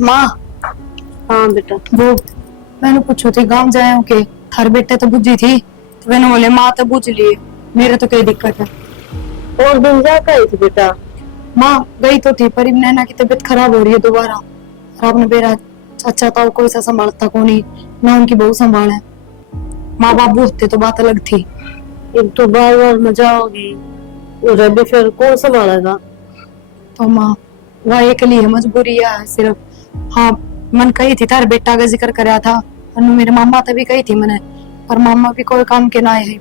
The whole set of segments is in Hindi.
माँ, हाँ बेटा। वो मैंने पूछो थी गांव जाए हो के थार बेटे तो बुझी थी, तो मैंने बोले माँ तो बुझ लिए, मेरे तो कोई दिक्कत है। और दिन जा कही थी बेटा? माँ गई तो थी पर नैना की तबीयत खराब हो रही है दोबारा, और आपने बेरा चाचा तो कोई सा संभालता को नहीं, ना उनकी बहू संभाले। माँ बाप होते तो बात अलग थी। एक तो बार बार मजा होगी, उधर भी फिर कौन संभालेगा? तो माँ वह एक लिए मजबूरी है सिर्फ। हाँ, मन कही थी थार बेटा का जिक्र कराया था, और मेरे मामा तभी कही थी मैंने, पर मामा भी कोई काम के ना है।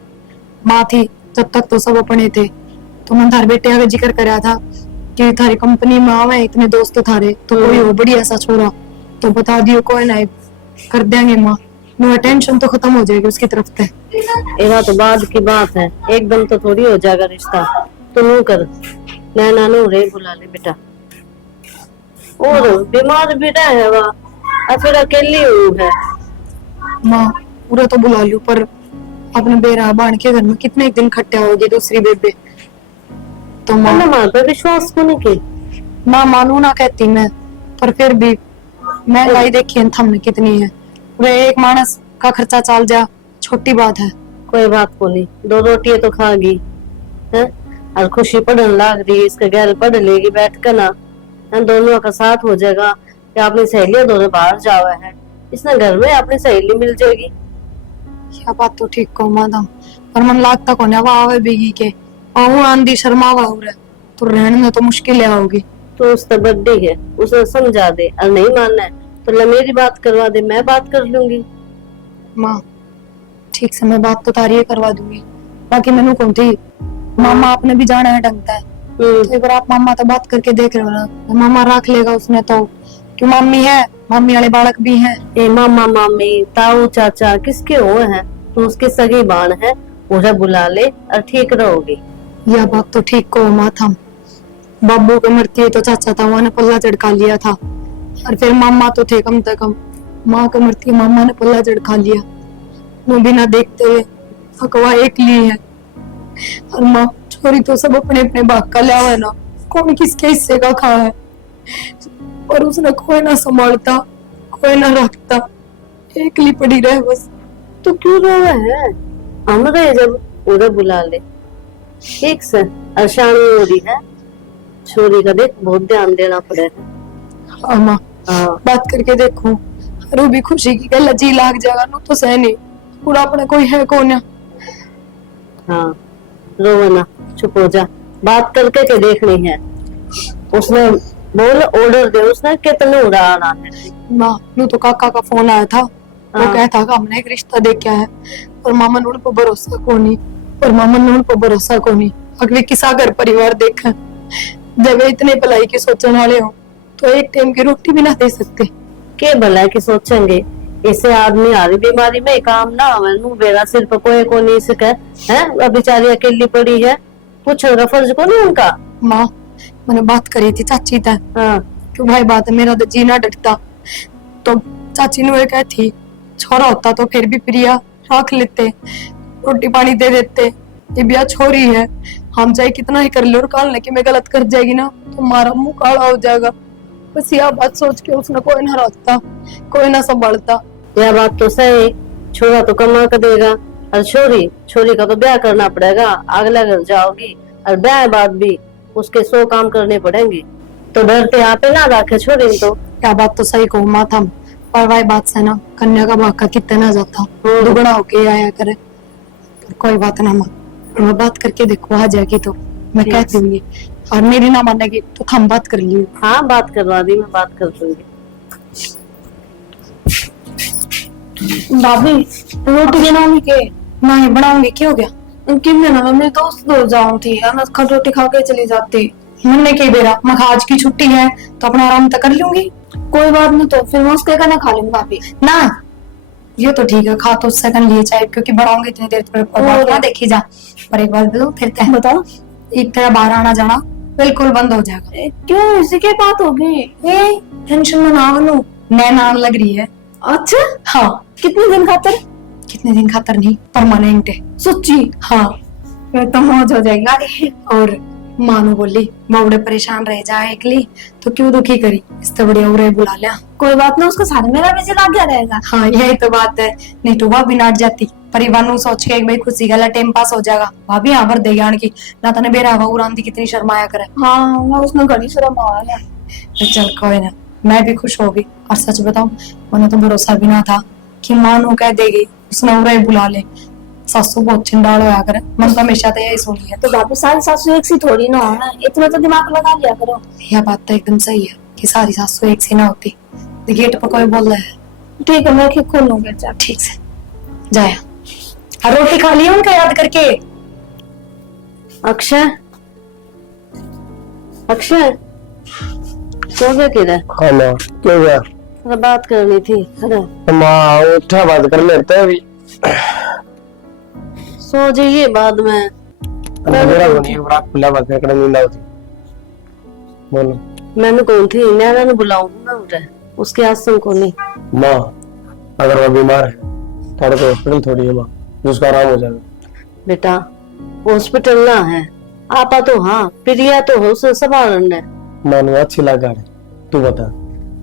माँ थी जब तक तो सब अपने थे, तो मन थार बेटे का जिक्र कराया था कि थारी कंपनी में आवे इतने दोस्त थारे, तो कोई हो बढ़िया सा छोरा तो बता दियो, कोई ना कर देंगे माँ, मेरा टेंशन तो खत्म हो जाएगी उसकी तरफ से। ये तो बाद की बात है, एकदम तो थोड़ी हो जाएगा रिश्ता। तो नू कर, नैना नू रे बुला ले बेटा। और बीमार भी रहे वह, और फिर अकेली हूँ है। माँ पूरा तो बुला लू, पर अपने बेरा बाण के घर में कितने दिन खट्टे होगी दूसरी बेबे। तो माँ मार पे विश्वास को नहीं की। माँ मानू ना कहती मैं, पर फिर भी महंगाई देखिए हमने कितनी है, वे एक मानस का खर्चा चल जा, छोटी बात है। कोई बात को नहीं, दो रोटियां तो खागी है। और खुशी पढ़ने लग रही, इसके गैर पढ़ लेगी बैठ कर ना, दोनों का साथ हो जाएगा। कि अपनी सहेलियां दोनों बाहर जावा है, इसने घर में अपनी सहेली मिल जाएगी। यह बात तो ठीक को मादम, पर मन लागता को ना आवे बेगी के और आंधी शर्मावा हो रहा, तो रहने में तो मुश्किल होगी। तो उससे बड्डी है, उसे समझा दे, और नहीं मानना है तो ले मेरी बात करवा दे, मैं बात कर लूंगी। माँ ठीक से मैं बात तो तारी करवा दूंगी, बाकी मैंने कौन थी मामा आपने भी जाना है ढंगता है, तो एक बार आप मामा तो बात करके देख रहे हो ना, मामा रख लेगा उसने तो, क्यों मामी है, मामी वाले बालक भी हैं। ए मामा मामी ताऊ चाचा किसके हो हैं? तू उसकी सगी बाण है, उन्हें बुला ले और ठीक रहोगी। यह बात तो ठीक को माथा, बाबू के मरती है तो चाचा था वहां ने पल्ला चढ़का लिया था, और फिर मामा तो थे कम से कम, माँ के मरती मामा ने पल्ला चढ़का लिया, वो बिना देखते हुए अकवा एक ली है। और माँ छोरी तो सब अपने अपने भाग का लिया है ना, कौन किसके हिस्से का खा है, और उसने कोई ना संभालता कोई ना रखता, एकली पड़ी रहे बस। तो क्यों रोवे है? हम रहे जब, उन्हें बुला ले ठीक से। अशानी हो रही है, छोरी का देख बहुत ध्यान देना पड़ेगा। हाँ माँ, बात करके देखो, रू भी खुशी की गल जी लाग जाएगा नो तो सह नहीं, पूरा अपने कोई है कौन है। हाँ रोवे ना, चुप हो जा, बात करके के देखनी है। उसने बोल ऑर्डर दे, उसने कितने उड़ाना है। माँ नू तो काका का फोन आया था, वो कहता था हमने एक रिश्ता देखा है, और मामन उन पर भरोसा को नहीं, और मामन उन पर भरोसा को नहीं, अगले किसा घर परिवार देखा, जब इतने भलाई की सोचने वाले हो तो एक टाइम की रोटी भी ना दे सकते। के भलाई की सोचेंगे, इसे आदमी हारी बीमारी में काम ना आवे, नू बेरा सिर पर कोई को नहीं सके है, अब बेचारी अकेली पड़ी है, पूछेगा फर्ज को नहीं उनका। माँ मैंने बात करी थी चाची तक, क्यों भाई बात है मेरा तो जीना डटता, तो चाची ने कहती छोरा होता तो फिर भी प्रिया रख लेते, रोटी पानी दे देते, ये ब्याह छोरी है, हम चाहे कितना ही कर लो, और काल कि मैं गलत कर जाएगी ना तो हमारा मुंह काला हो जाएगा। बस यह बात सोच के उसने कोई ना रखता कोई ना संभालता। यह बात तो सही, छोरा तो कमा कर देगा, और छोरी का तो ब्याह करना पड़ेगा, अगला घर जाओगी और ब्याह बाद भी उसके 100 काम करने पड़ेंगे, तो डरते आपे ना रखे छोरी। तो क्या बात तो सही कहूँ माँ था, पर वही बात से ना कन्या का भाग का कितना ना जाता, दुगना होके आया करे। कोई बात ना माँ, मैं बात करके देखो आ जाएगी तो मैं कहती हूँ, और मेरी ना मानेगी तो हम बात कर लियो। हाँ बात करवा दी, मैं बात कर दूंगी। भाभी रोटी बनाऊंगी के? नहीं बनाऊंगी, क्या हो गया? किन दिनों में मेरे दोस्त दो जाऊं थी, मैं रोटी खा के चली जाती, हमने कई बेरा मैं आज की छुट्टी है तो अपना आराम तक कर लूंगी। कोई बात नहीं, तो फिर मैं उसके खाना खा लूंगी भाभी ना। ये तो ठीक है, खा तो उससे कर लिए चाहे, क्योंकि बढ़ाऊंगी इतनी देर तक ना देखी जा, पर एक बार बताओ फिर तय बताओ, एक तरह बाहर आना जाना बिल्कुल बंद हो जाएगा। क्यों, इसी के बात होगी? टेंशन में ना बनू, नैना लग रही है। अच्छा हाँ, कितने दिन खातर? कितने दिन खातर नहीं, परमानेंट है। सच्ची? हाँ फिर तो मौज हो जाएगा। और मानू बोली बड़े परेशान रह जाए एकली तो क्यों दुखी करी, इससे बढ़िया उरे बुला लिया। कोई बात ना, उसका साथ मेरा भी चला गया रहेगा। हाँ यही तो बात है, नहीं तो वह भी नाट जाती। परिवार नु सोच के एक भाई खुशी गला टाइम पास हो जाएगा, वह भी यहाँ पर देगी आन की ना तने बेरा हवा उड़ान कितनी शर्माया करे। हाँ मैं उसने घड़ी शर्म आया है। तो चल कोई ना, मैं भी खुश होगी। और सच बताऊं मैंने तो भरोसा भी ना था कि मानू कह देगी उसने उरे बुला ले। सासू बहुत छिंडाल होया करे, मन तो हमेशा तो यही सुनी है। तो बापू सारी सासू एक सी थोड़ी ना होना, इतना तो दिमाग लगा लिया करो। यह बात तो एकदम सही है कि सारी सासू एक सी ना होती। गेट पर कोई बोल रहा है। ठीक है मैं खोल लूंगी। अच्छा ठीक से जाया, और रोटी खा लिया उनका याद करके। अक्षय, अक्षय सो गया किधर? हाँ माँ क्यों गया? थोड़ा बात करनी थी। अरे माँ उठा बात कर लेते हैं अभी। सो जाइए बाद में। मेरा वो नहीं रात खुला बात करने नींद आती। बोलो मैंने कौन थी नैना ने बुलाऊं ना उठे, उसके आसन को नहीं। माँ अगर वो बीमार है थोड़ा तो हॉस्पिटल थोड़ी है माँ, जिसका आराम हो जाएगा। बेटा हॉस्पिटल ना है, आपा तो हाँ प्रिया तो हो उसे संभालने। मानो अच्छी लगा है, तू बता।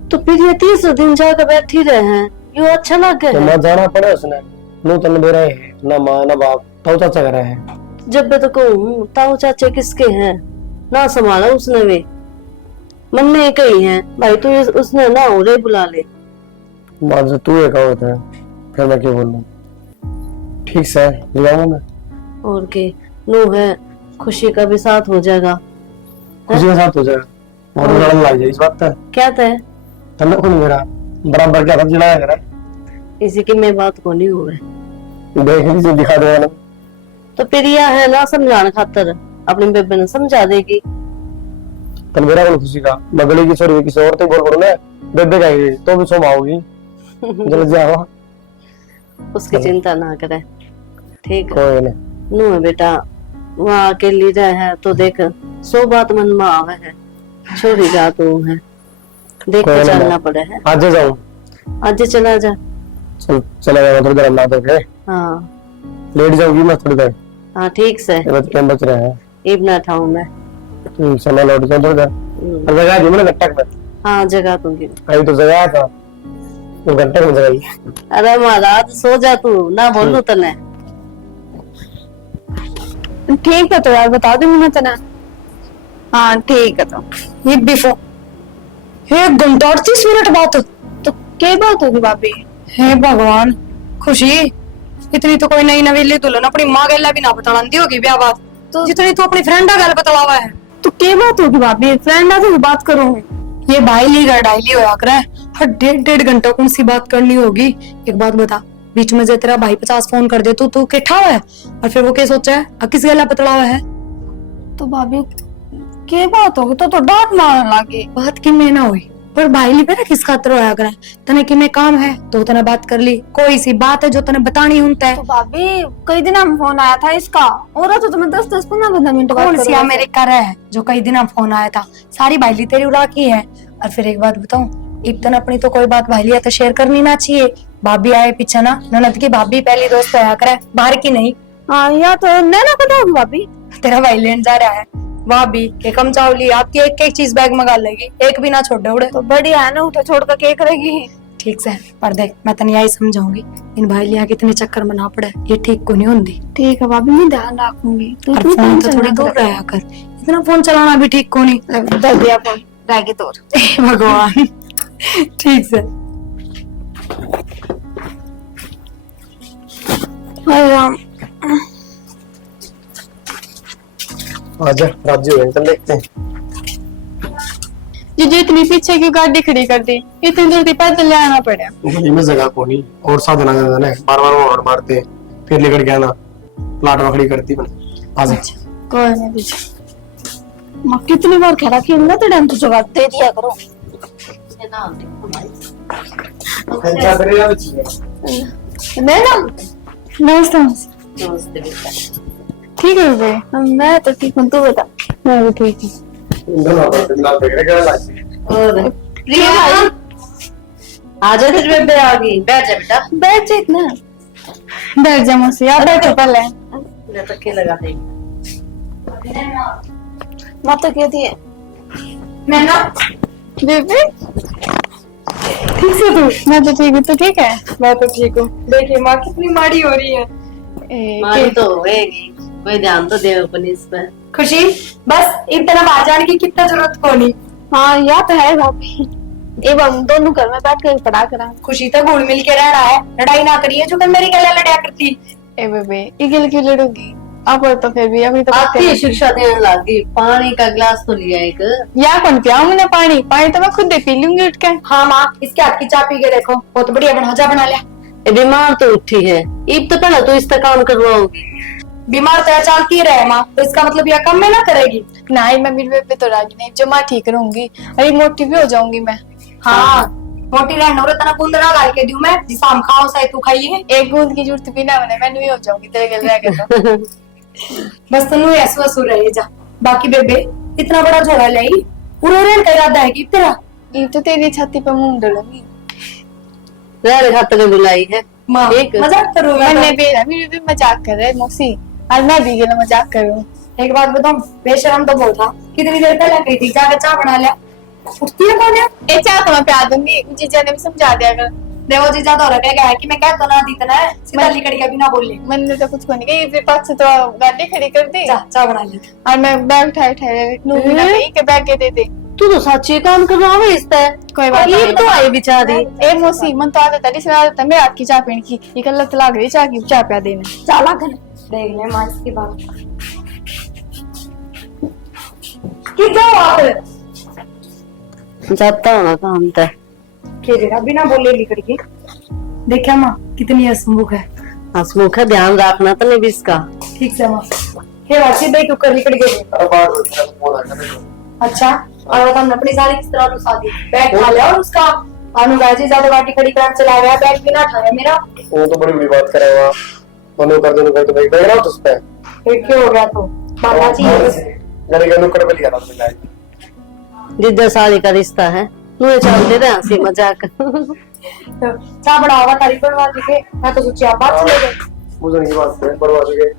तो प्रिया 30 दिन जाकर बैठी रहे हैं, यो अच्छा लग तो गया। माँ जाना पड़ा उसने, नू तन दे रहे हैं ना माँ ना बाप, ताऊ चाचा कर रहे हैं। जब मैं तो कहूँ ताऊ चाचे किसके हैं, ना संभाला उसने भी। मन में एक ही है भाई, तू उसने ना उरे बुला ले। माँ जो तू एक होता है फिर मैं क्यों बोलूँ। ठीक से ले आऊंगा मैं। और के नू है, खुशी का भी साथ हो जाएगा। खुशी के साथ हो जाएगा और लड़न लग जाए इस बात का। क्या तय तन्ना कौन मेरा बराबर क्या सब जलाया करा। इसी की मैं बात को नहीं हुए देख लीजिए दिखा देगा ना। तो प्रिया है ना समझाने खातर, अपनी बेबे ने समझा देगी। तन मेरा कौन खुशी का बगली की छोरी किसी और तो बोल करो ना, बेबे कहेगी तो भी सो माओगी जल्दी जाओ। उसकी चिंता ना करे, ठीक है। कोई नहीं नू है बेटा, वहाँ अकेली रहे है तो देख 100 बात मन में आवे है। छोड़ी जा तू है, देख के कोई नहीं। चलना पड़े है। आज जाऊं? आज चला जा। चल चला जाऊंगा थोड़ी देर, ना तो के हाँ लेट जाऊंगी मैं थोड़ी देर। हाँ ठीक से, ये टाइम बच रहा है। इब ना ठाऊं मैं। समय लौट जाऊं थोड़ी देर। और जगह दी मैंने घंटा में। हाँ जगा दूंगी। अभी तो जगह था वो घंटे में जगह ही। अरे महाराज सो जा तू, ना बोलू तने। ठीक है तो यार बता दूंगी मैं तना। हाँ ठीक है। तो ये बिफो 1 घंटा और 30 मिनट बात। तो क्या बात होगी भाभी? हे भगवान, खुशी इतनी तो कोई नई नवेली दुल्हन अपनी माँ गैला भी ना बताती होगी ब्याह बात, तो जितनी तो अपनी फ्रेंड गल बतलावा है। तो क्या बात होगी भाभी? फ्रेंड आते बात करूंगी। ये भाई ली गड़ाईली होया करे, हर 1.5 घंटा कौन सी बात करनी होगी। एक बात बता, बीच में जे तेरा भाई 50 फोन कर दे तू किठा है और फिर वो क्या सोचा है किस गला बतलावा है। तो भाभी क्या बात होगी? तो डांट मारने लगी। बात की में ना हुई पर भाई ली पे किस खातर होया करे, तने कि में काम है तो तने बात कर ली, कोई सी बात है जो तने बतानी होता है। तो भाभी कई दिन हम फोन आया था इसका, और तो तुम्हें 10-15 मिनट बात कौन सी करूंगी। अमेरिका है जो कई दिन फोन आया था, सारी भाईली तेरी उड़ा की है। और फिर एक बात बताऊं, इतन अपनी तो कोई बात भाईली है तो शेयर करनी ना चाहिए। भाभी आए पीछे ना, ननद की भाभी पहली दोस्त होया करे, बाहर की नहीं। हाँ या तो नैना को दोगी भाभी। तेरा भाई लेन जा रहा है, भाभी के कम चावली आपकी एक चीज बैग मंगा लेगी, एक भी ना छोड़े उड़े। तो बढ़िया है ना, उठे छोड़ कर क्या करेगी। ठीक से पर देख मैं तन यही समझाऊंगी, इन भाई लिया कितने चक्कर में ना पड़े, ये ठीक को नहीं होती। ठीक है भाभी मैं ध्यान रखूंगी। तू और इतनी फोन तो टेंशन थोड़ी ना दूर कर। रहा कर, इतना फोन चलाना भी ठीक को नहीं। दे दिया फोन, रहेगी दूर। भगवान ठीक से। हाय राम। आजा राज्य हुए चल देखते हैं। जीजू इतनी पीछे क्यों गाड़ी खड़ी कर दी? इतनी दूर पैदल आना पड़ा। गली में जगह को नहीं और साधन आ जाता है, बार बार वो हॉर्न मारते फिर लेकर गया ना प्लाट में खड़ी करती बने। आजा कोई नहीं जीजू, माँ कितनी बार खेला खेल ना तो तो जवाब दे दिया करो। क्या करेगा बच्ची? मैडम नमस्ते। नमस्ते बेटा। ठीक है भाई, मैं तो ठीक हूँ, तू बता। मैं भी ठीक हूँ। और प्रिया आजा, तेरी बेबे आ गई, बैठ जा बेटा। बैठ जा इतना, बैठ जा मौसी, आप बैठो पहले। मैं तक के लगा देगी। मत तो कहती है मैं ना बेबी। ठीक से तू? मैं तो ठीक हूँ, तो ठीक है। मैं तो ठीक हूँ। देखिए माँ कितनी माड़ी हो रही है। मारी तो होएगी, कोई ध्यान तो दे अपनी इस पर। खुशी बस इतना बाहर जाने की कितना जरूरत को नहीं। हाँ यह तो है भाभी। अब हम दोनों घर में बैठ कर पढ़ा करा। खुशी तो घुल मिल के रह रहा है, लड़ाई ना करिए जो मैं मेरी गले लड़ाया करती। ए बेबे इगल क्यों लड़ूंगी? अब तो फिर भी अभी तो आपकी शिक्षा देने लगी। पानी का गिलास तो लिया एक। या कौन पिया मैंने पानी? पानी तो मैं खुद पी लूंगी उठ के। हाँ माँ इसके हाथ की चाय पी के देखो, बहुत बढ़िया बना लिया। ये बीमार तो उठी है, ईब तो पहले तो इसका काम करवाओगी। बीमार तो चलती रहे माँ, तो इसका मतलब यह कम में ना करेगी। नहीं मैं मेरे बेबे तो राजी नहीं, जो मैं ठीक रहूंगी। अरे मोटी भी हो जाऊंगी मैं। हाँ मोटी रहना और तना गुंदरा गाल के दूं मैं, जिस आम खाओ सही तू खाइए। एक बूंद की जरूरत भी ना बने, मैं नहीं हो जाऊंगी तेरे गल रह के तो। बस तनु ऐसो ऐसो रहे जा। बाकी बेबे इतना बड़ा झोला लाई, पूरा रेल का इरादा है कि तेरा? ये तो तेरी छाती पे मुंह डालूंगी। रहने खातिर बुलाई है। माँ एक मजाक करूँ मैंने मेरे भी मजाक कर रहे मौसी, आज मैं भी गेला मजाक करूँ। एक बात बताऊं, बेशरम तो बहुत था। कितनी देर पहले गई थी, जाकर चाय बना लिया। उठती है कौन है? ए चाय तो मैं प्यार दूंगी, जीजा ने भी समझा दिया कर। देखो जीजा तो रखे गया है कि मैं कह तो ना दी तना है, सीधा लिकड़ी का बिना बोल ले। मैंने तो कुछ नहीं कही, फिर पास से तो गाड़ी खड़ी कर दी चाय बना ले। और मैं बैग उठाए उठाए नू भी ना कही के बैग के दे दे। तू तो सच्ची काम करवावे इससे। कोई बात ये नहीं। तो आई बेचारी। ए मौसी मन तो आदत है, इस आदत है मेरे हाथ की चाय पीने की। ये कल लत लग रही चाय की, चाय पिया देना। चाला कर देख ले माँ इसकी बात। कितना बात है? जाता होना काम तो। खेलेगा बिना बोले लिकड़ी के। देखा माँ कितनी हंसमुख है। हंसमुख है, ध्यान रखना तो नहीं भी इसका। ठीक से माँ ये बात सीधे क्यों कर लिकड़ी के? अच्छा और हम अपनी सारी किस तरह शादी बैग खा लिया और उसका अनुगाजी ज्यादा बाटी खड़ी कर चला गया, बैग भी ना उठाया मेरा। वो तो बड़ी बड़ी बात करेगा। मनो कर देने तो बैठ रहा तो उस पे फिर क्यों हो गया? तो बाबा जी मेरे के नुक्कड़ पे लिया था मिला जिद्दा सारी का रिश्ता है, नुए चलते रहे हंसी मजाक। तो चाय बनाओगा तारीफ बनवा के। मैं तो सोची आप बात चले गए। मुझे नहीं बात है बर्बाद हो गए।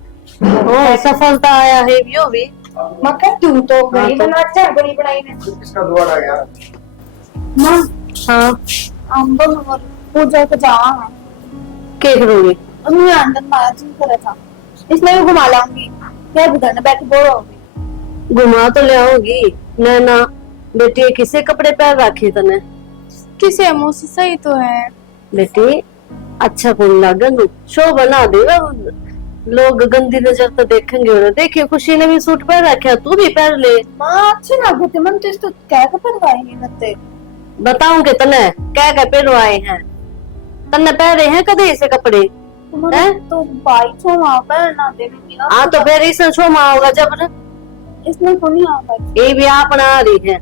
ओ सफलता आया है यो भी। मैं कह तू तो गई बना चाय बड़ी बनाई ने। किसका दुआ आ गया? मां हाँ हम दोनों पूजा के जा क्या करोगी? मैं अंदर माया जी करे था, इसलिए मैं घुमा लाऊंगी। क्या बुधा ना बैठ बोर होगी। घुमा तो ले आओगी। नैना बेटी किसे कपड़े पहन रखे तने? किसे मौसी सही तो है। बेटी अच्छा कौन लगन शो बना देगा, लोग गंदी नजर तो देखेंगे। और देखिए खुशी ने भी सूट पहन रखा, तू भी पहन ले। मां अच्छे लगे थे, मन तो इस तो क्या पहनवाएंगे नते। बताऊंगे तने क्या क्या पहनवाए हैं। तने पहने हैं कदे ऐसे कपड़े? हैं? तो भाई छो वहां पर ना देने ना। हाँ तो फिर इसे छो माओगा जब न? इसमें तो नहीं आता। ये भी अपना रही है,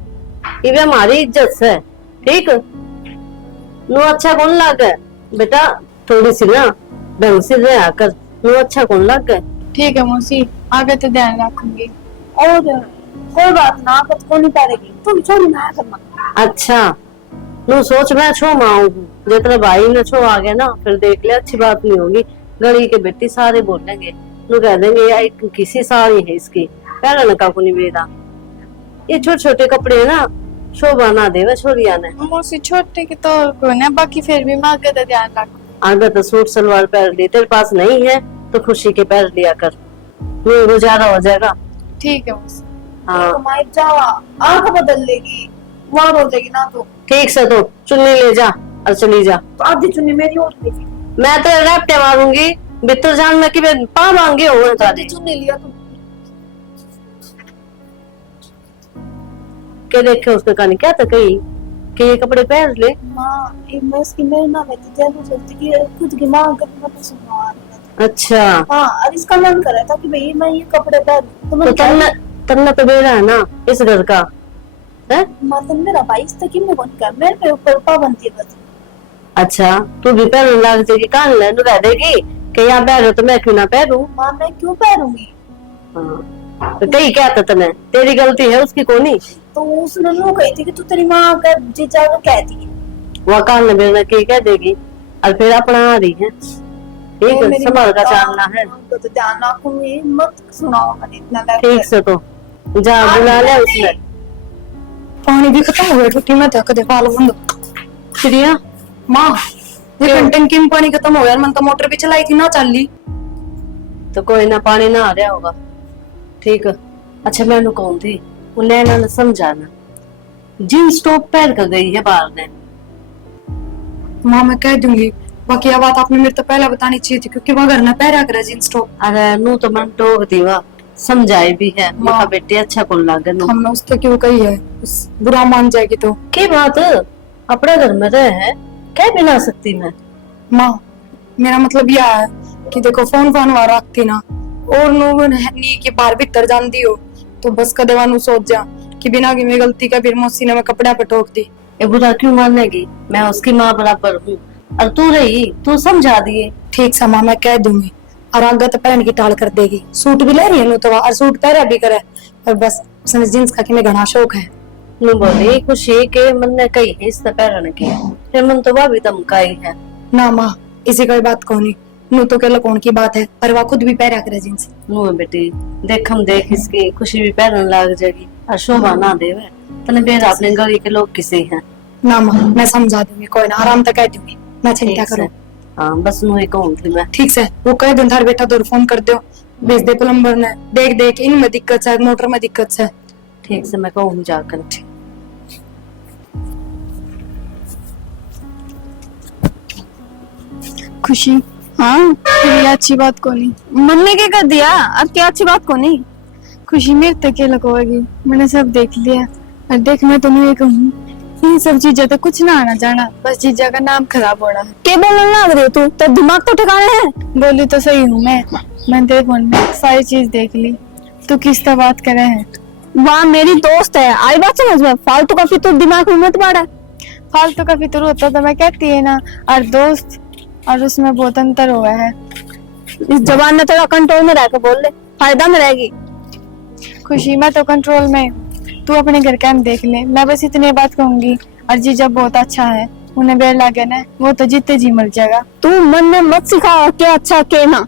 ये भी हमारी इज्जत से। ठीक नु अच्छा कौन लगे बेटा? थोड़ी सी ना ढंग से रहा कर, नु अच्छा कौन लगे? ठीक है मौसी, आगे तो ध्यान रखूंगी। और कोई बात ना कर को नहीं पाएगी, तुम छोड़ी ना करना। अच्छा नु सोच मैं छो माऊंगी, जितना भाई ने छो आ गया ना फिर देख ले, अच्छी बात नहीं होगी। गली के बेटी सारे बोलेंगे, नु कह देंगे यार किसी सारी है इसकी, पहले का को नहीं बेरा। ये छोटे छोटे कपड़े है ना, शोभा ना देवे छोरिया ने। मौसी छोटे के तो कोई ना, बाकी फिर भी मैं आगे तो ध्यान रखूं। आगे तो सूट सलवार पहन ली, तेरे पास नहीं है तो खुशी के पहन लिया कर, ये गुजारा हो जाएगा। ठीक है मौसी। हाँ कमाई जावा आंख बदल लेगी, वहां हो जाएगी ना तो। ठीक से तो चुन्नी ले जा और चली जा। तो आधी चुन्नी मेरी और लेगी। मैं तो रैपटे मारूंगी बितर जान में कि पा मांगे हो आधी चुन्नी लिया तुम के देखे उसने कहानी क्या था कही कि ये कपड़े पहन ले। माँ एक मैं इसकी मेरे ना रहती जैसे सोचती कि खुद की माँ करना तो सुनवा। अच्छा हाँ और इसका मन कर रहा था कि भाई मैं ये कपड़े पहन, तो मैं तन्ना तो बेरा है ना इस घर का है। मतलब मेरा भाई इस तक में कौन कर, मेरे पे ऊपर पाबंदी बस। अच्छा तू भी पहन लग जाएगी, कान ले नु कह देगी कि यहाँ पहनो तो मैं क्यों ना पहनूं। माँ मैं क्यों पहनूंगी? हाँ तो कही क्या था तने, तेरी गलती है उसकी कोनी। तो उसने नो कही थी कि तू तेरी माँ का जीजा को कहती है। वह कान ले बेरा की कह देगी और फिर अपना आ रही है। ठीक है संभाल का चलना है। तो ध्यान रखूंगी, मत सुनाओ मैंने इतना। ठीक से तो जा बुला ले उसने। पानी भी खत्म हो गया टूटी में तक दे पाल बंद चिड़िया मां ये टंकी में पानी खत्म हो गया मन तो मोटर भी चलाई थी ना चल ली तो कोई ना पानी ना आ रहा होगा। ठीक है। अच्छा मैं उन्हें कौन थी उन्हें ना समझाना जींस टॉप पहन कर गई है बाहर ने। मां मैं कह दूंगी बाकी यह बात आपने मेरे तो पहले बतानी चाहिए थी क्योंकि वह घर ना पहरा कर जींस टॉप। अरे नू तो मन टोक दी वाह समझाई भी है माँ बेटे अच्छा कौन लागे नू। हमने उससे क्यों कही है उस बुरा मान जाएगी तो की बात अपने घर में रहे है क्या बिना सकती मैं। माँ मेरा मतलब यह है कि देखो फोन फान वार रखती ना और नी के बाहर भीतर जानती हो तो बस कदे वानू सोच जा कि बिना की मैं गलती का फिर मौसी ने मैं कपड़ा पे ठोक दी। ये बुरा क्यों मानेगी मैं उसकी माँ बराबर हूँ और तू रही तू समझा दिए। ठीक सा माँ मैं कह दूंगी और आगे तो पहन की टाल कर देगी सूट भी ले रही है तो और सूट पहरा भी करे और बस उसने जींस का कि मैं घना शौक है। नू बोली खुशी के मन ने कही है इससे पहरने की फिर मन तो वह भी धमकाई है ना माँ इसी कोई बात को नहीं नू तो केला कौन की बात है पर वह खुद भी पहरा करे जींस। नू बेटी देख हम देख इसकी खुशी भी पहनने लग जाएगी और शोभा ना देवे तने बेर अपने गली के लोग किसे हैं। ना माँ मैं समझा दूंगी कोई ना आराम तक कह दूंगी मैं चिंता ठीक से। करूँ। हाँ बस नू ही कहूँ थी मैं। ठीक से वो कह दिन थार बेटा दो फोन कर दो भेज दे प्लम्बर ने देख देख इनमें दिक्कत है मोटर में दिक्कत है। ठीक से मैं कहूँ जाकर। खुशी हाँ ये अच्छी बात को नहीं मन ने क्या कर दिया अब क्या अच्छी बात को नहीं। खुशी मेरे तक क्या लगवाएगी मैंने सब देख लिया और देख मैं तुम्हें ये कहूँ इन सब चीजें तो कुछ ना आना जाना बस जीजा का नाम खराब हो रहा है। क्या बोलने लग रही हो तू तो दिमाग तो ठिकाने है। बोली तो सही हूँ मैं तेरे फोन में सारी चीज देख ली तू किस तरह बात करे है। वहाँ मेरी दोस्त है आई बात समझ में फालतू का फितूर दिमाग में मत बाड़ा। फालतू का फितूर होता तो मैं कहती है ना और दोस्त और उसमें बहुत अंतर हुआ है। इस जबान में थोड़ा कंट्रोल में रहकर बोल ले फायदा में रहेगी। खुशी मैं तो कंट्रोल में तू अपने घर का देख ले मैं बस इतनी बात कहूंगी और जीजा बहुत अच्छा है उन्हें बेर लागे ना वो तो जीते जी मर जाएगा। तू मन में मत सिखा क्या अच्छा क्या ना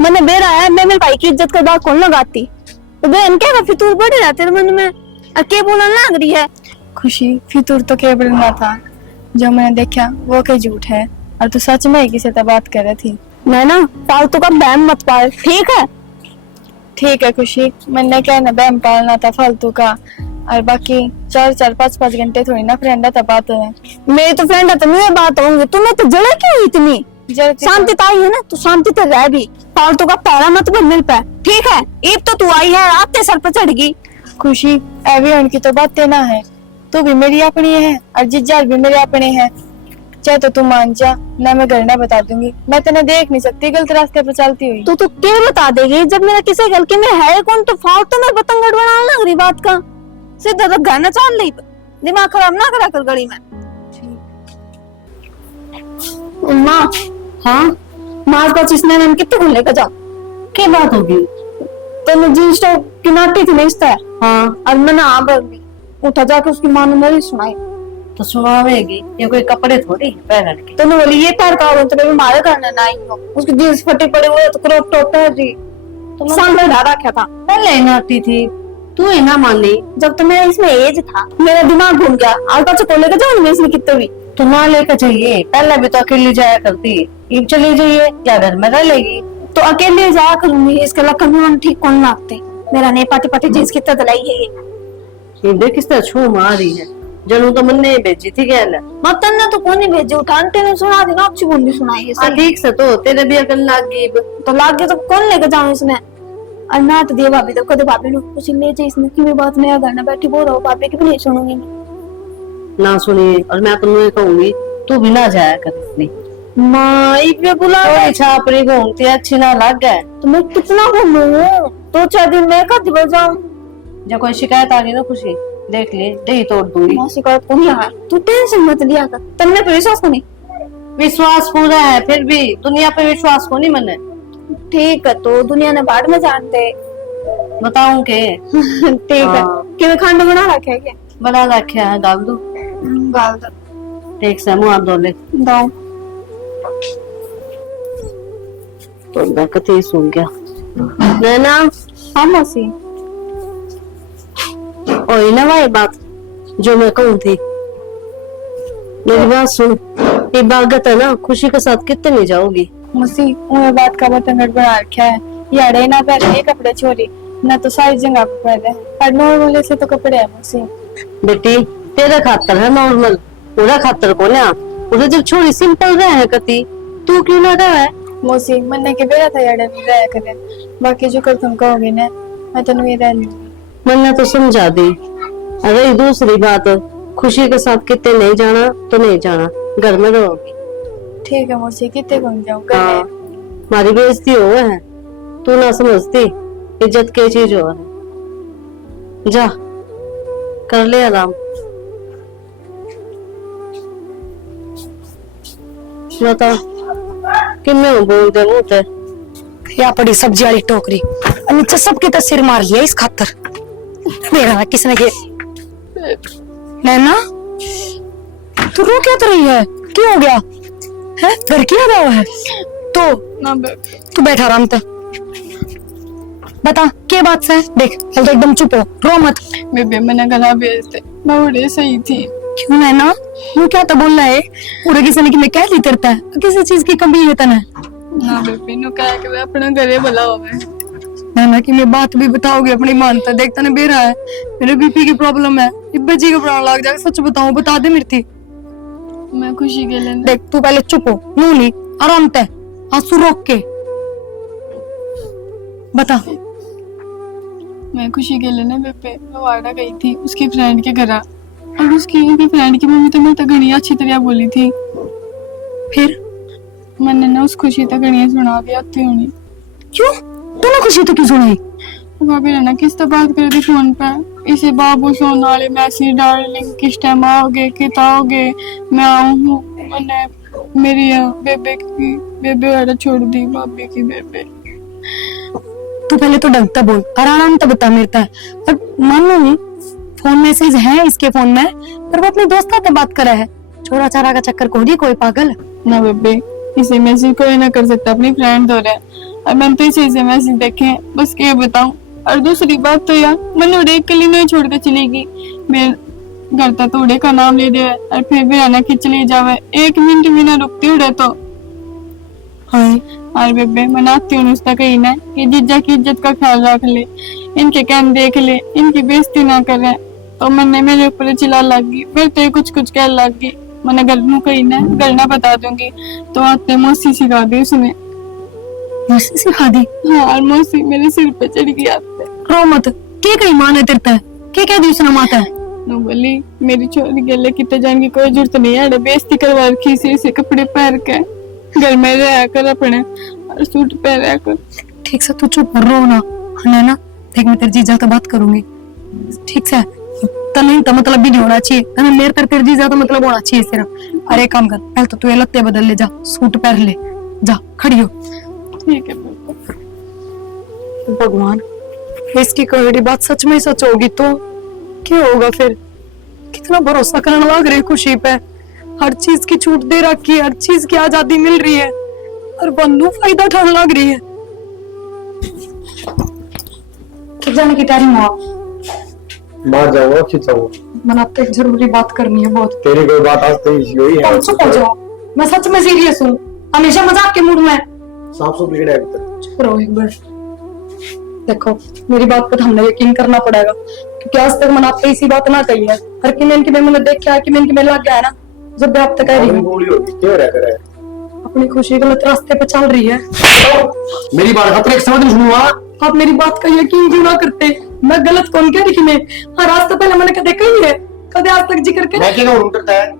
मैंने बेर आया मैं मेरे भाई की इज्जत का दाग कौन लगाती तो बहन क्या फितूर बढ़े रहते मन में और क्या बोलने लग रही है। खुशी फितूर तो क्या बोलना था जो मैंने देखा वो क्या झूठ है और तू सच में किसी से बात कर रही थी। मैं ना फालतू का बहम मत पाल ठीक है खुशी मैंने क्या ना बहम पालना था फालतू का और बाकी 4-5 घंटे थोड़ी ना फ्रेंड है बात है मेरी तो फ्रेंड है तो मुझे बात होंगी तुम्हें तो जड़े क्यों इतनी शांति तो आई है ना तू शांति तो रह भी फालतू का पैरा मत बन मिल पाए ठीक है ईब तो तू आई है आते सर पर चढ़ गई। खुशी अभी उनकी तो बातें ना है तू भी मेरी अपनी है और जीजा भी मेरे अपने है चाहे तो तू मान जा ना मैं घर ना बता दूंगी मैं तेने देख नहीं सकती गलत रास्ते पर चलती हुई। तू क्या बता देगी जब मेरा किसी गलती में है कौन तो फालतू में बतंगड़ बनाने लग रही बात का सीधा तो घर ना चल रही दिमाग खराब ना करा कर गली में। माँ हाँ माँ का जिसने हम कितने घूमने का जाओ क्या बात होगी तेने जींस टॉप की नाटी थी नहीं हाँ और मैंने आ गई उठा जाके उसकी माँ ने मेरी सुनाई तो सुनावेगी ये कोई कपड़े थोड़ी पहन के। तो बोली ये पैर का हो तो मारे करना ना ही हो उसकी जींस फटे पड़े हुए तो क्रॉप टॉप पहन रही तो सामने ढा रखा था पहले ही नाटी थी तू ही ना मान ली जब तो मेरा इसमें एज था मेरा दिमाग घूम गया आज बच्चे को लेकर जाऊँ मैं इसमें कितने भी तो ना लेकर जाइए पहले भी तो अकेली जाया करती ईब चली जाइए क्या घर में रह लेगी तो अकेले जाया करूंगी इसके लखन में ठीक कौन लगते मेरा ने पाटी पाटी जींस कितना दलाई है ये देख किस तरह छू मार रही है जनू तो मन ने भेजी थी क्या मतन ने तो कौन नहीं भेजी उठानते ने सुना दी ना अच्छी बोली सुनाई है ठीक से तो तेरे भी अकल लाग गई तो लाग गया तो कौन लेकर जाऊं इसमें और ना तो दिया भाभी तो कदे भाभी ने कुछ ले जाए इसमें की बात नहीं घर में बैठी बोल रहा भाभी की भी नहीं सुनूंगी ना सुनिए और मैं तुम्हें कहूंगी तू भी ना जाया कर इतनी माँ ये बुला छापरी घूमती अच्छी ना लग गए तो मैं कितना घूमू 2-4 दिन में कद जाऊं जब कोई शिकायत आ गई ना खुशी देख ले दही तोड़ दूंगी। शिकायत को नहीं आया तू टेंशन मत लिया कर तुमने पे विश्वास को नहीं विश्वास पूरा है फिर भी दुनिया पे विश्वास को नहीं मने। ठीक है तो दुनिया ने बाढ़ में जानते बताऊं के ठीक है कि मैं खाना बना रखे है क्या बना रखे है डाल दो गाल दो ठीक से मुंह धो ले दो तो मैं कते सुन गया नैना हाँ मौसी और ना वही बात जो मैं कहूँ थी। मेरी बात सुन, ये बागत है ना, खुशी के साथ कितने नहीं जाओगी? मौसी उन्हें बात का बर्तन गड़बड़ा रखा है। ये अड़े ना पहने कपड़े छोरी ना तो सारी जगह पे पहले और नॉर्मल से तो कपड़े है मौसी। बेटी तेरा खातर है नॉर्मल, पूरा खातर को ना पूरे जब छोरी सिंपल रहे है कती, तू क्यों ना रहा है? मौसी मन्ने के बेरा था यार नहीं रहा करे, बाकी जो कर तुम कहोगे ना मैं तो नहीं रहने दूंगी। मैंने तो समझा दी। अरे दूसरी बात, खुशी के साथ कितने नहीं जाना तो नहीं जाना, घर में रहोगी। ठीक है मौसी, कितने घूम जाऊँ घर हाँ, में। हमारी बेइज्जती हो है, तू ना समझती इज्जत की चीज हो है। जा कर ले आराम। बता कि मैं बोल दे मुंह ते। या पड़ी सब्जी वाली टोकरी नीचे सबके तो सिर मार लिया इस खातर। मेरा किसने के नैना तू रो क्या तो रही है, क्यों हो गया है? घर की याद आवा है तो ना तू बैठा आराम से बता क्या बात से। देख चल तो एकदम चुप हो, रो मत। बेबे मैंने गला भेज दे, मैं उड़े सही थी। क्यों नैना वो क्या तो बोल रहा है? पूरे किसी ने कि मैं कह ली तेरता है किसी चीज की कमी है तना ना बेबे नु कह के अपना घरे भला होवे। नैना की मैं बात भी बताओगे अपनी मानता देखता ने बेरा है, मेरे बीपी की प्रॉब्लम है, इब्बे जी घबराने लग जाएगा। सच बताऊं बता दे मेरी थी। मैं खुशी के लिए देख तू पहले चुप हो, नू ली आराम से आंसू रोक के बता। मैं खुशी के लिए ना बेबे मैं वाड़ा गई थी उसकी फ्रेंड के घर, और उसकी फ्रेंड की मम्मी तो मेरे तक घड़ी अच्छी तरह बोली थी। फिर मैंने ना उस खुशी तक घड़ियां सुना भी आती होनी। क्यों तूने खुशी तो क्यों सुनाई? भाभी ने ना किस तो बात कर दी फोन पे, इसे बाबू सोने वाले मैसेज डार्लिंग किस टाइम आओगे कितना आओगे, मैं आऊँ। मैंने मेरी बेबे वाला छोड़ दी, भाभी की बेबे। तू पहले तो ढंग से बोल, आराम से बता मेरे तक। और मानो फोन मैसेज है इसके फोन में, पर वो अपने दोस्त से बात कर रहा है। छोरा चारा का चक्कर को कोई पागल ना बेबे इसे मैसेज कोई ना कर सकता, अपनी फ्रेंड हो रहा है और मैंने तो इसे मैसेज देखे बस क्या बताऊं। और दूसरी बात तो यार मैंने उड़े के लिए नहीं छोड़ के चलेगी, मैं घर तक तो उड़े का नाम ले दिया और फिर भी आना कि चली जावे, एक मिनट भी ना रुकती उड़े तो। हाँ और बेबे मनाती हूँ उसका कहीं ना कि जीजा की इज्जत का ख्याल रख ले, इनके काम देख ले, इनकी बेइज्जती ना करे। तो मैंने मेरे ऊपर चिल्ला लग गई, फिर तो कुछ कह लग गई। मैंने घर में कहीं ना घर ना बता दूंगी तो आते मौसी सिखा दी उसने। मौसी सिखा दी? हाँ और मौसी मेरे सिर पे चढ़ गई आते। रो मत, के कहीं माने तेरता है के कह दी उसने माता है? नो बोली मेरी छोरी के लिए कितने जाने की कोई जरूरत नहीं है, बेइज्जती करवा रखी से कपड़े पहन के घर में रह कर अपने और सूट पहन कर। ठीक से तू चुप रो ना, है ना? देख मैं तेरे जीजा तो बात करूंगी ठीक से, तो नहीं तो मतलब भी नहीं होना चाहिए, तने मेरे तेरे जीजा तो मतलब होना चाहिए सिर्फ। अरे काम कर पहले तो तू ये लत्ते बदल ले, जा सूट पहन ले, जा खड़ी हो। ठीक है भगवान इसकी कही बात सच में सच होगी तो क्या होगा फिर? कितना भरोसा करने लग रही खुशी पे, हर चीज की छूट दे रखी है, हर चीज की आजादी मिल रही है और बंधु फायदा उठाने लग रही है। कि जाने की तैयारी हुआ बाहर जाऊंगा खिंचाऊंगा, मनाते एक जरूरी बात करनी है बहुत। तेरी कोई बात आज तक हुई है? तुम चुप हो जाओ, मैं सच में सीरियस हूँ, हमेशा मजाक के मूड में। साफ सुथ लिखना है अभी तक। चुप रहो एक बार। देखो मेरी बात पर हमने यकीन करना पड़ेगा क्योंकि आज तक मैंने आपसे इसी बात ना कही है, हर कि मैं इनकी मैंने देखा है कि मैं इनकी में लग गया है ना, जब भी आप तक कह रही अपनी हूँ बोली होगी क्यों रह कर है? अपनी खुशी गलत रास्ते पे चल रही है। मेरी बात खतरे समझ नहीं सुनूंगा। आप मेरी बात का यकीन क्यों ना करते? मैं गलत कौन कह रही मैं? हाँ रास्ता पहले मैंने कदे कही है, कदे आज तक जिक्र कर। मैं क्या कहूं करता है,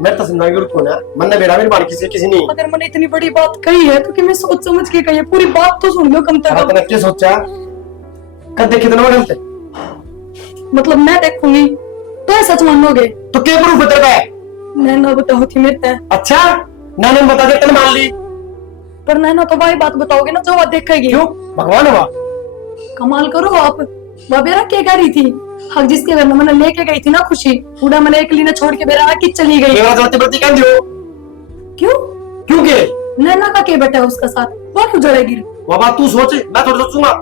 मैं तो समझा के कौन है, मन ने बेरा मेरी बात किसी नहीं। अगर मैंने इतनी बड़ी बात कही है तो कि मैं सोच समझ के कही है, पूरी बात तो सुन लो कम हाँ, तक। तूने क्या सोचा? कद देखे कितना बड़ा मतलब मैं देखूंगी तो ये सच मानोगे? तो क्या प्रूफ बता है? नैना बताओ थी मेरे ते। अच्छा नाने बता दे तने मान ली, पर नैना तो वही बात बताओगे ना जो बात देखेगी। क्यों भगवान हुआ? कमाल करो आप। बेरा क्या कह रही थी? हक जिसके घर में मैंने लेके गई थी ना खुशी, पूरा मैंने एक लीना छोड़ के बेरा की चली गई। मेरा जाते प्रति कह दियो क्यों? क्यों के नैना का क्या बेटा है उसका साथ, वो क्यों जड़ेगी? वो बात तू सोच, मैं थोड़ा सोचूंगा।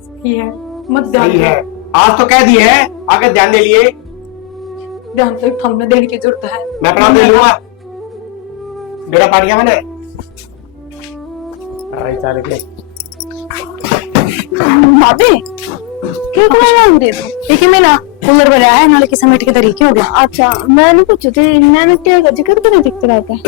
सही है मत ध्यान सही है, आज तो कह दिए है, आगे ध्यान दे लिए। ध्यान तो हमने देने की जरूरत है। मैं अपना दे लूंगा। बेड़ा पाट गया मैंने। चारे के भाभी क्यों कराया रे? देखिए मैं ना कूलर बनाया है नाले की समेट के तरीके हो गया। अच्छा मैंने पूछी थी मैंने क्या जिक्र करे दिखते रहता है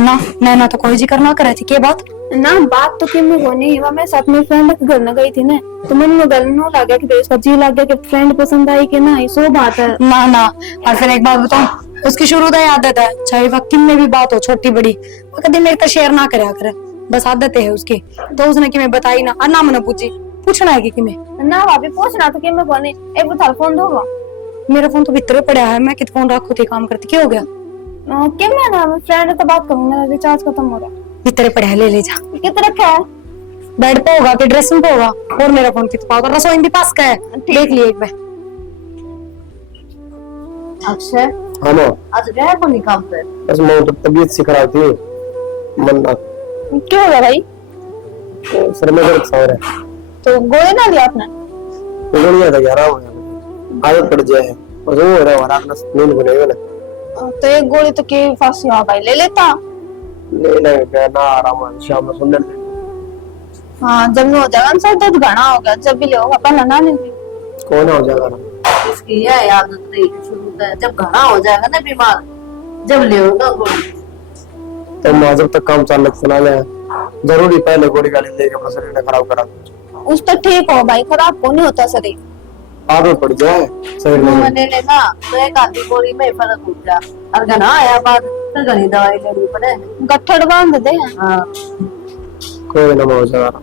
ना नैना तो कोई जिक्र ना करे थी के बात ना। बात तो किम को नहीं हुआ, मैं साथ में फ्रेंड के घर न गई थी ना, तो मन में गल न लगा कि उसका जी लग गया कि फ्रेंड पसंद आई कि ना, सो बात है ना ना। और फिर एक बात बताऊं, उसकी शुरू से आदत है चाहे वह किन में भी बात हो छोटी बड़ी, वो कभी मेरे का शेयर ना करया करे, बस आदत है उसकी। तो उसने कि मैं बताई ना और ना मैंने पूछी, पूछना है कि मैं ना भाभी पूछना तो किम को नहीं। एक बार फोन दोगा? मेरा फोन तो भीतर पड़ा है, मैं कित फोन रखू थी काम करती, क्या हो गया? किम है ना, मैं फ्रेंड तो बात करूंगा, रिचार्ज खत्म हो रहा है। भीतर पड़ा है, ले ले जा। कितना रखा है? बेड पे होगा कि ड्रेसिंग पे होगा, और मेरा फोन कित पाओ रसोई भी पास का है, देख लिए एक बार। अक्षय हाँ ना, आज गया को नहीं काम पे? बस मैं तो तबीयत सी खराब थी, मन ना क्यों होगा भाई? सर में दर्द सा हो रहा है। तो गोली ना लिया आपने? गोलियां तो यार आदत पड़ जाए और वो हो रहा है हमारा अपना नींद बनेगा ना। तो एक गोली तो के फांसी हाँ भाई ले लेता। ले ले ना आराम है, शाम में सुंदर हाँ जब में हो जाएगा ना सर, दर्द घना हो गया, जब भी ले होगा पहले ना ले। कौन हो जाएगा ना। इसकी यह आदत रही शुरू से, जब घना हो जाएगा ना बीमार, जब ले होगा गोली। तो मैं जब तक काम चालू चला ले जरूरी पहले गोली गाली लेके अपना शरीर ने खराब करा। उस तो ठीक हो भाई, खराब को नहीं होता शरीर। आदत पड़ जाए शरीर में। मैंने लेना तो एक आधी गोली में फर्क हो गया, और घना आया बाद फिर घनी दवाई लेनी पड़े। गट्ठड़ बांध दे। हाँ कोई ना हो जाएगा।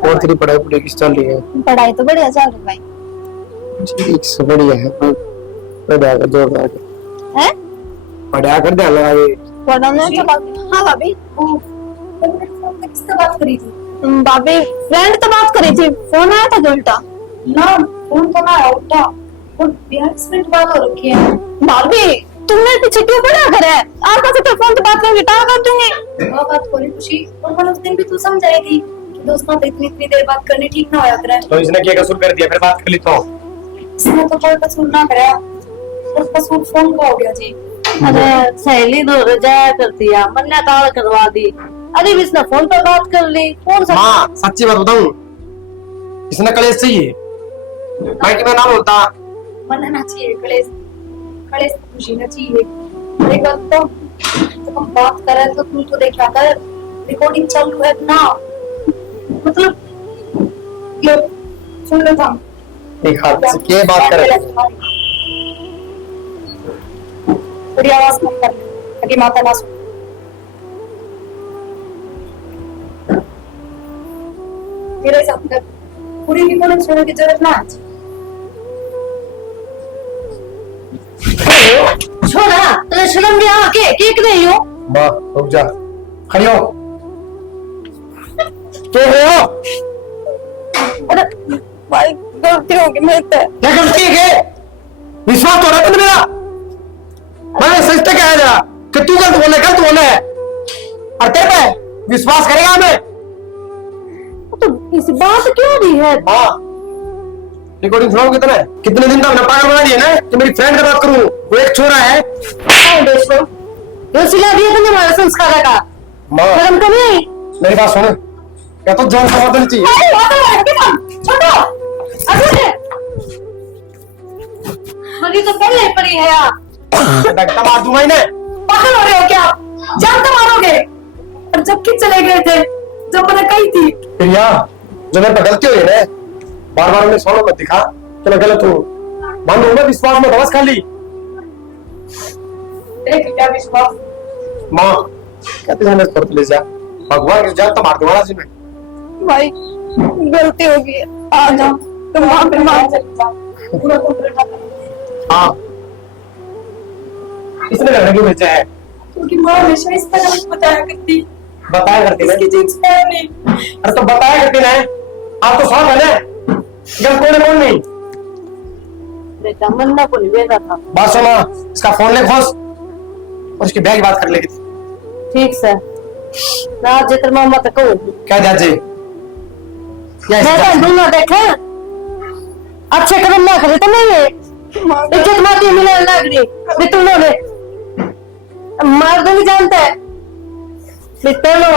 और तेरी पढ़ाई पूरी किस चल रही है? पढ़ाई तो बढ़िया चल रही भाई। ठीक से बढ़िया है, पढ़ा कर जोर लगा के हैं? पढ़ा कर ध्यान लगा के। पढ़ाने तो हाँ भाभी। किससे बात करी थी? भाभी फ्रेंड तो बात करी थी, फोन आया था उल्टा ना फोन तो ना आया उल्टा, और 42 मिनट बात हो रखी है। भाभी तुमने पीछे क्यों पड़ा कर है? आपका से फोन पे बात करेंगे टाल कर दूंगी। वो बात कोई खुशी, और कल उस दिन भी तू समझाई थी कि दोस्तों से इतनी देर बात करनी ठीक ना होया करे। तो इसने क्या कसूर कर दिया? फिर बात कर ली तो इसने तो कोई कसूर ना कराया, और कसूर फोन का हो गया जी। अरे सहेली दो रजाया करती है, मन्ना ताल करवा दी। अरे इसने फोन पर बात कर ली, कौन सा? माँ सच्ची बात बताऊं, इसने कलेश चाहिए। मैं कि मैं ना बोलता मन ना चाहिए कलेश, कलेश तो खुशी ना चाहिए। एक बात तो जब हम बात कर रहे हैं तो तू तो देखा कर, रिकॉर्डिंग चल रही है ना, मतलब ये सुन ले था एक हाथ से के बात कर रहे थोड़ी आवाज कम कर, ताकि माता ना सुने। मेरे हिसाब से पूरी रिकॉर्डिंग सुनने की जरूरत ना है। छोड़ा तो शर्म भी आ के केक नहीं हो। माँ रुक जा, खड़ी हो। क्या हो? अरे भाई गलती होगी मेरे से। क्या गलती है? विश्वास तो रहा मेरा, मैंने सच तक कहा था कि तू गलत बोले है, और तेरे पे विश्वास करेगा हमें? तो इस बात क्यों रही है? हाँ रिकॉर्डिंग सुनाओ कितना है? कितने दिन तक पागल बना दिया ना कि मेरी फ्रेंड से बात करूं। वो एक छोरा है जो सिला दिया तुमने हमारे संस्कार का, माँ शर्म तो नहीं आई? मेरी बात सुनो, क्या तो जान समझनी चाहिए। मरी तो पहले ही पड़ी है यार। धक्का मार दूंगा इन्हें। पागल हो रहे हो क्या? जान तो मारोगे। और जब कि चले गए थे, जब मैंने कही थी फिर यार जो मेरे पे गलती हुई है ना, बार बार उन्हें सोनो मत दिखा कि मैं गलत हूँ। मान लो मैं विश्वास में बस खाली देख क्या विश्वास। माँ कहते जाने पर ले जा, भगवान की जान तो मार दूंगा मैं। भाई गलती होगी, आ जाओ तुम वहां पे मान पूरा कॉन्ट्रैक्ट आता हाँ इसने लड़ने क्यों भेजा है? क्योंकि माँ हमेशा इस तरह बताया करती, बताया करती ना। इसकी जीन्स है नहीं। अरे तो बताया करती ना, आप तो साफ है ना, गलत कौन है कौन नहीं। बेटा मन्ना को नहीं भेजा था। बात सुनो, इसका फोन ले खोस और उसकी बैग बात कर लेगी। ठीक से रात जितना मामा तक कहूँ क्या जाजे मैं दूंगा देखे अच्छे कदम ना करे तो नहीं है इज्जत माती मिलने लग रही भी तुम लोग मार तो नहीं जानता है भी तुम लोग